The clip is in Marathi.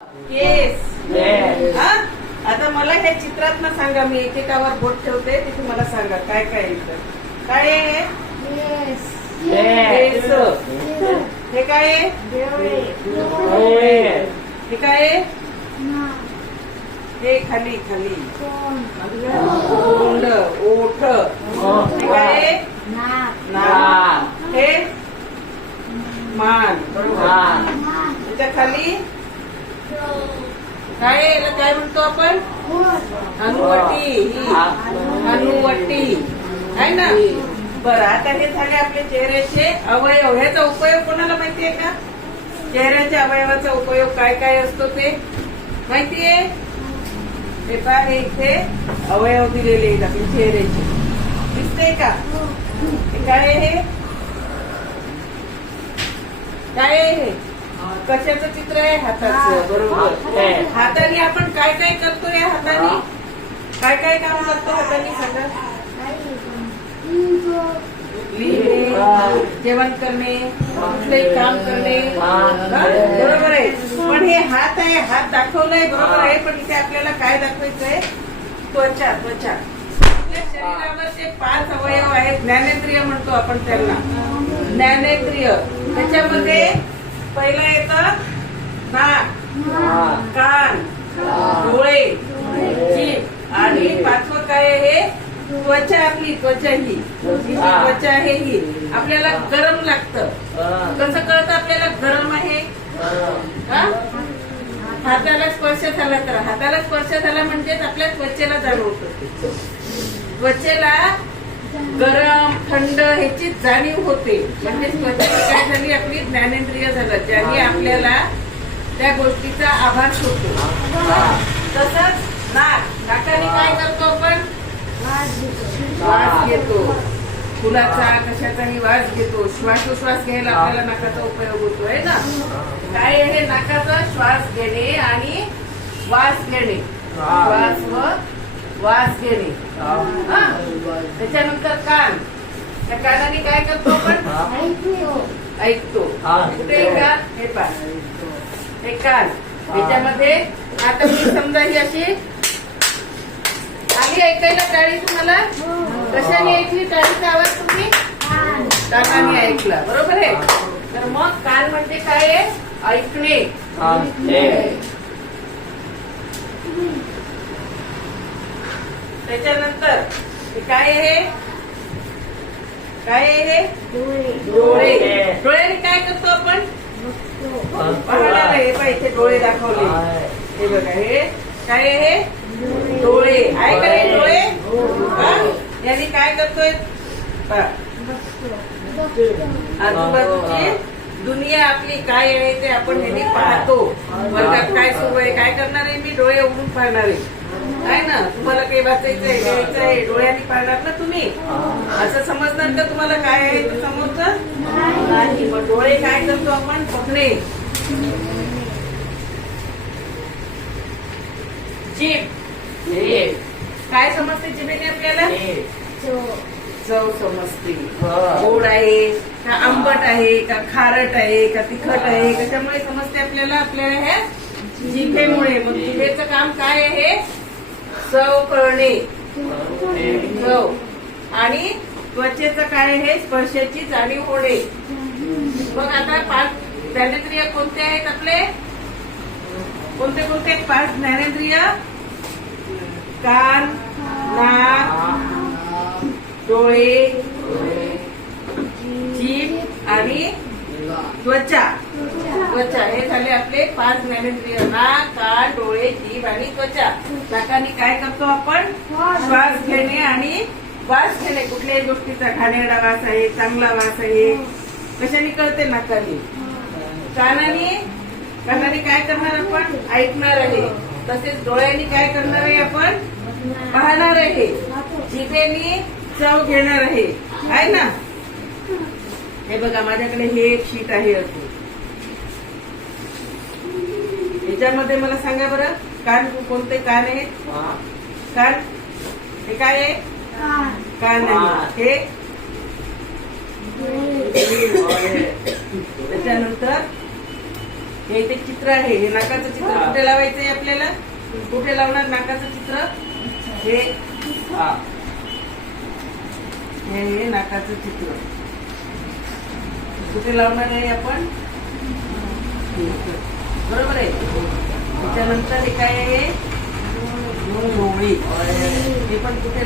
येस. हा आता मला हे चित्रात ना सांगा, मी एकेकावर बोट ठेवते तिथे मला सांगा काय काय येतं. काय आहे येस. हे काय आहे हे काय आहे हे खाली खाली तोंड ओठ. हे काय आहे नाक. हे मान. त्याच्या खाली काय आहे, याला काय म्हणतो आपण हनुवटी. ही हनुवटी आहे ना. बरं आता हे झाले आपले चेहऱ्याचे अवयव. ह्याचा उपयोग कोणाला माहितीये का? चेहऱ्याच्या अवयवाचा उपयोग काय काय असतो ते माहितीये? हे पहा, हे इथे अवयव दिलेले आहेत आपले चेहऱ्याचे. दिसते का? हे काय आहे? हे काय आहे? हे कशाचं चित्र आहे? हाताचं. बरोबर. हाताने आपण काय काय करतो? या हाताने काय काय काम करतो? हाताने सांगा. लिहिणे, जेवण करणे, कुठलंही काम करणे. बरोबर आहे. पण हे हात आहे, हात दाखवलंय बरोबर आहे, पण इथे आपल्याला काय दाखवायचंय? त्वचा. त्वचा. आपल्या शरीरावर जे 5 अवयव आहेत, ज्ञानेंद्रिय म्हणतो आपण त्यांना. ज्ञानेंद्रिय. त्याच्यामध्ये पहिलं येतं नाक, कान, डोळे, जीभ आणि 5वं काय आहे? त्वचा. आपली त्वचा. ही त्वचा आहे ही आपल्याला गरम लागतं. कसं कळतं आपल्याला गरम आहे? हाताला स्पर्श झाला तर, हाताला स्पर्श झाला म्हणजेच आपल्या त्वचेला जाणवतं. त्वचेला गरम थंड ह्याची जाणीव होते. म्हणजे त्वचेची काय झाली? आपली ज्ञानेंद्रिय झालं, ज्याने आपल्याला त्या गोष्टीचा आभास होतो. तसंच नाक. नाकाने काय करतो आपण? वास घेतो. फुलाचा कशाचाही वास घेतो. श्वासोश्वास घ्यायला आपल्याला नाकाचा उपयोग होतो आहे ना. काय आहे? नाकाचा श्वास घेणे आणि वास घेणे. श्वास व वास घेणे. त्याच्यानंतर कान. त्या कानाने काय करतो आपण? ऐकतो. कुठे कान? हे पाय. हे कान. त्याच्यामध्ये आता मी समजा ही अशी आली ऐकायला टाळी. तुम्हाला कशाने ऐकली टाळीचा आवाज? तुम्ही कानाने ऐकला. बरोबर आहे. तर मग कान म्हणजे काय आहे? ऐकणे. त्याच्यानंतर काय आहे? काय आहे? डोळे. डोळ्याने काय करतो आपण? पाहणार आहे. इथे डोळे दाखवले. हे बघा, हे काय आहे? डोळे आहे का? हे डोळे यांनी काय करतोय? आजूबाजूची दुनिया आपली काय आहे ते आपण यांनी पाहतो. वर्गात काय सुरू आहे, काय करणार आहे? मी डोळे उघडून पाहणार आहे. आहे ना. तुम्हाला काही वाचायचंय, लिहायचं आहे, डोळ्यांनी पाहणार ना तुम्ही. असं समजणार का तुम्हाला काय आहे ते समजतं नाही? मग डोळे काय करतो आपण? बघणे. जीभ. काय समजते जिभेने आपल्याला? चव समजते. गोड आहे का आंबट आहे का खारट आहे का तिखट आहे, त्याच्यामुळे समजते आपल्याला. आपल्याला ह्या जिभेमुळे. मग जिभेचं काम काय आहे? चव कळणे. चव. आणि त्वचेचं काय आहे? स्पर्शाची जाणीव होणे. मग आता 5 ज्ञानेंद्रिय कोणते आहेत आपले? कोणते कोणते? 5 ज्ञानेंद्रिय. कान, नाक, डोळे, जीभ आणि त्वचा. त्वचा. हे झाले आपले 5 ज्ञानेंद्रिय. नाक, कान, डोळे, जीभ आणि त्वचा. नाकाने काय करतो आपण? श्वास घेणे आणि वास घेणे. कुठल्याही गोष्टीचा घाणेरडा वास आहे, चांगला वास आहे, कशाने कळते? नाकाने. कानाने काय करणार आपण? ऐकणार आहे. तसेच डोळ्यांनी काय करणार आहे आपण? पाहणार आहे. जिभेने चव घेणार आहे. आहे ना. हे बघा, माझ्याकडे हे एक शीट आहे असं. याच्यामध्ये मला सांगा बरं, कान कोणते कान आहे? कान. हे काय आहे? कान आहे. हे त्याच्यानंतर हे इथे चित्र आहे. हे नाकाचं चित्र कुठे लावायचंय आपल्याला? कुठे लावणार नाकाचं चित्र? हे हे नाकाचं चित्र कुठे लावणार आहे आपण? बरोबर आहे. त्याच्यानंतर हे काय आहे? डोळे. हे पण कुठे